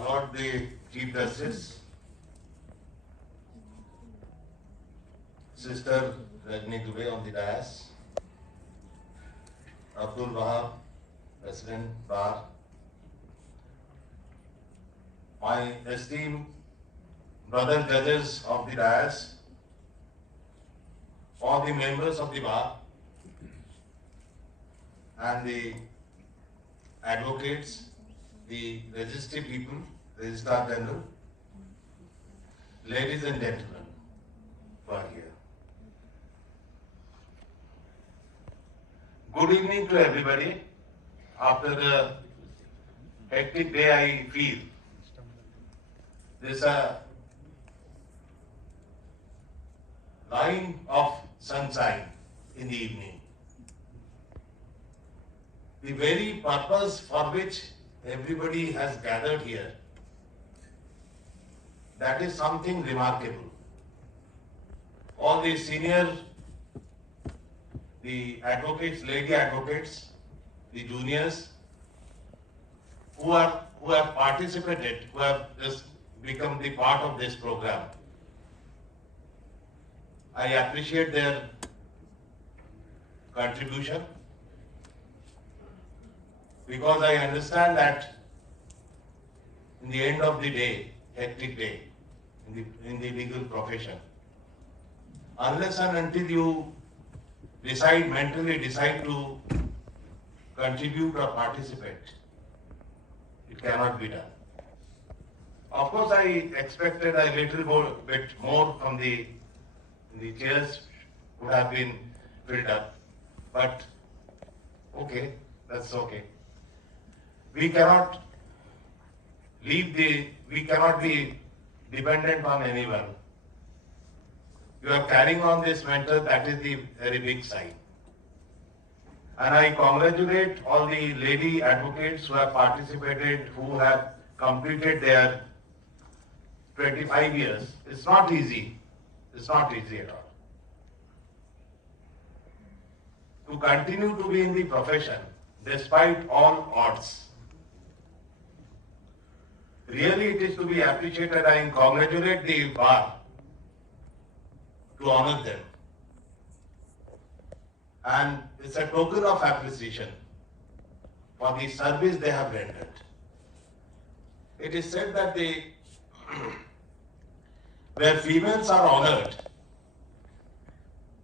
Lord the Chief Justice, Sister Rajni Dubey on the dais, Abdul Wahab, President Bar, my esteemed brother judges of the dais, all the members of the bar, and the advocates, the registry people, Registrar General, ladies and gentlemen who are here. Good evening to everybody. After a hectic day, I feel there's a line of sunshine in the evening. The very purpose for which everybody has gathered here, that is something remarkable. All the senior, the advocates, lady advocates, the juniors, who have participated, who have just become the part of this program. I appreciate their contribution, because I understand that in the end of the day, hectic day, in the legal profession, unless and until you mentally decide to contribute or participate, it cannot be done. Of course, I expected a little bit more from the chairs would have been filled up, but okay, that's okay. We cannot be dependent on anyone. You are carrying on this matter, that is the very big sign. And I congratulate all the lady advocates who have participated, who have completed their 25 years. It's not easy. It's not easy at all. To continue to be in the profession, despite all odds, really it is to be appreciated. I congratulate the bar to honor them. And it's a token of appreciation for the service they have rendered. It is said that where females are honored,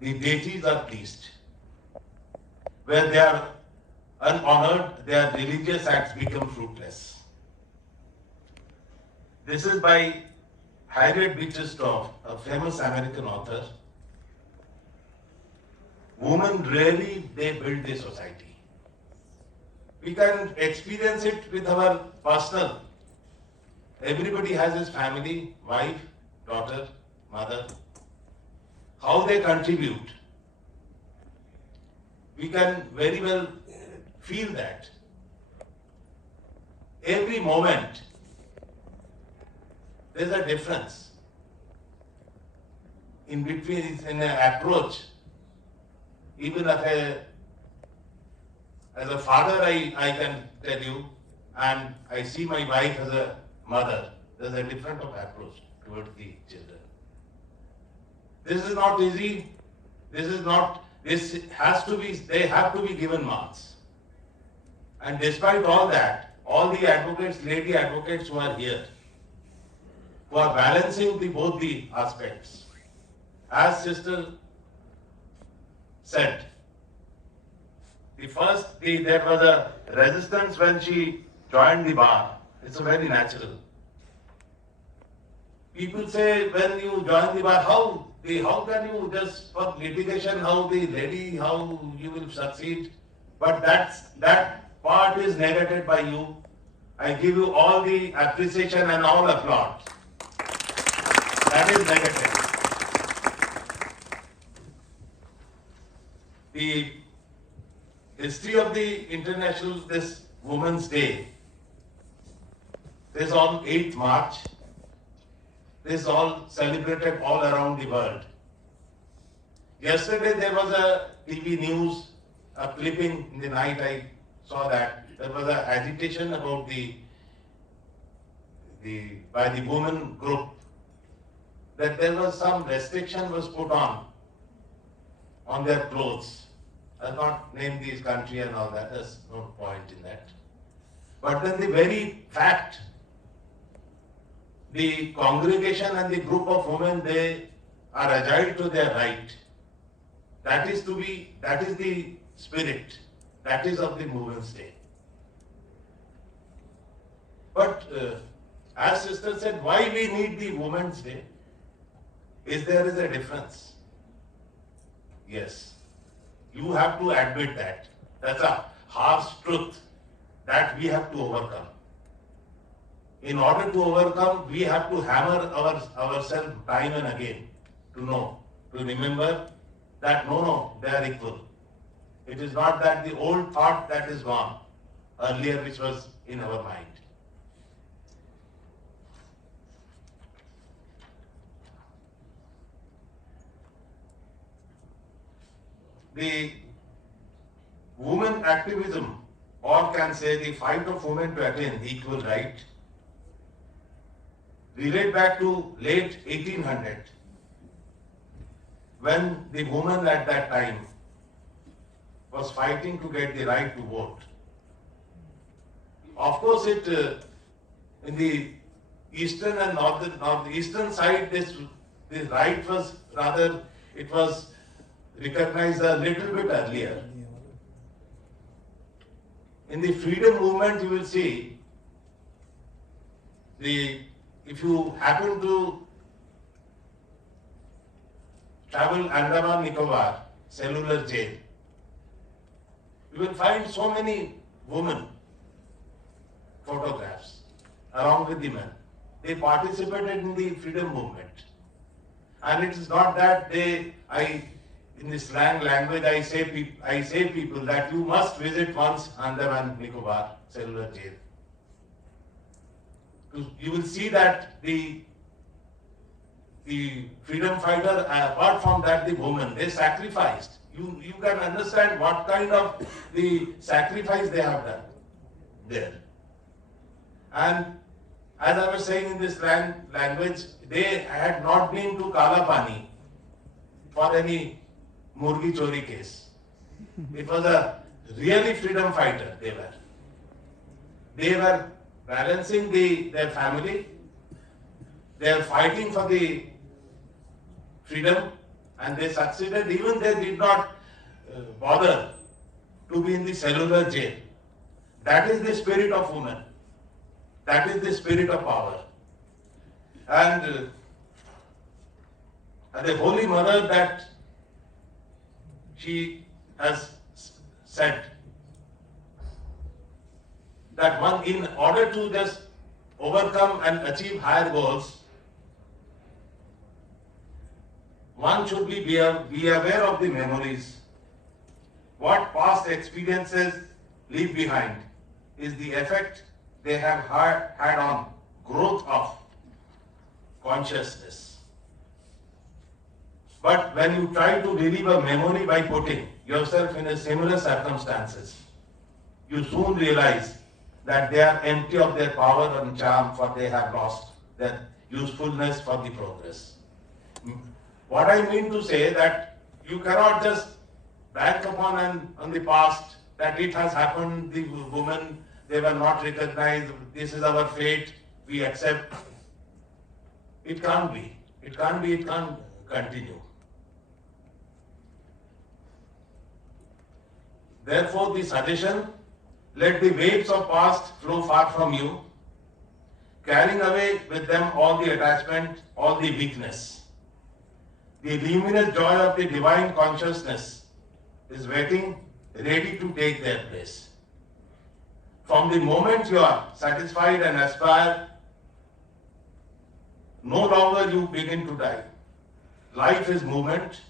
the deities are pleased. Where they are unhonored, their religious acts become fruitless. This is by Harriet Beecher Stowe, a famous American author. Women really, they build the society. We can experience it with our personal. Everybody has his family, wife, daughter, mother. How they contribute. We can very well feel that. Every moment, there's a difference in between, in an approach. Even as a father, I can tell you, and I see my wife as a mother, there's a different approach towards the children. This is not easy. This has to be, they have to be given marks. And despite all that, all the advocates, lady advocates who are here, who are balancing both the aspects. As Sister said, there was a resistance when she joined the bar. It's very natural. People say when you join the bar, how can you just for litigation, how you will succeed? But that part is negated by you. I give you all the appreciation and all applause. That is negative. The history of the international, this Women's Day, this on 8th March, this is all celebrated all around the world. Yesterday there was a TV news, a clipping in the night, I saw that. There was an agitation about the by the women group, that there was some restriction was put on their clothes. I'll not name these country and all that, there's no point in that. But then the very fact, the congregation and the group of women, they are agile to their right. That is the spirit, that is of the Women's Day. But as sister said, why we need the Women's Day? There is a difference. Yes. You have to admit that. That's a harsh truth that we have to overcome. In order to overcome, we have to hammer ourselves time and again to remember that no, they are equal. It is not that the old thought that is gone earlier which was in our mind. The women activism, or can say the fight of women to attain equal right, relate back to late 1800, when the woman at that time was fighting to get the right to vote. Of course, in the eastern and northeastern side, this right was rather, it was recognized a little bit earlier. In the freedom movement, you will see, if you happen to travel Andaman Nicobar, cellular jail, you will find so many women photographs along with the men. They participated in the freedom movement. And it is not that in the slang language, I say people that you must visit once Andaman Nicobar cellular jail. You will see that the freedom fighter, apart from that, the women, they sacrificed. You can understand what kind of the sacrifice they have done there. And as I was saying in this language, they had not been to Kalapani for any Murgi Chori case. It was a really freedom fighter they were. They were balancing their family, they are fighting for the freedom, and they succeeded. Even they did not bother to be in the cellular jail. That is the spirit of women. That is the spirit of power. And the Holy Mother, that she has said that one, in order to just overcome and achieve higher goals, one should be aware of the memories. What past experiences leave behind is the effect they have had on growth of consciousness. But when you try to relive a memory by putting yourself in a similar circumstances, you soon realize that they are empty of their power and charm, for they have lost their usefulness for the progress. What I mean to say that you cannot just bank upon on the past, that it has happened, the women, they were not recognized, this is our fate, we accept. It can't be. It can't continue. Therefore, the suggestion, let the waves of past flow far from you, carrying away with them all the attachment, all the weakness. The luminous joy of the divine consciousness is waiting, ready to take their place. From the moment you are satisfied and aspire, no longer you begin to die. Life is movement,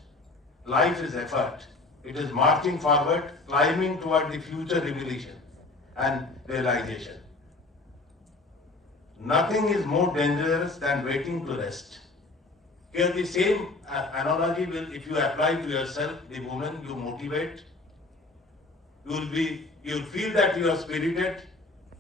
life is effort. It is marching forward, climbing toward the future revelation and realization. Nothing is more dangerous than waiting to rest. Here the same analogy will, if you apply to yourself, the woman you motivate, you will feel that you are spirited,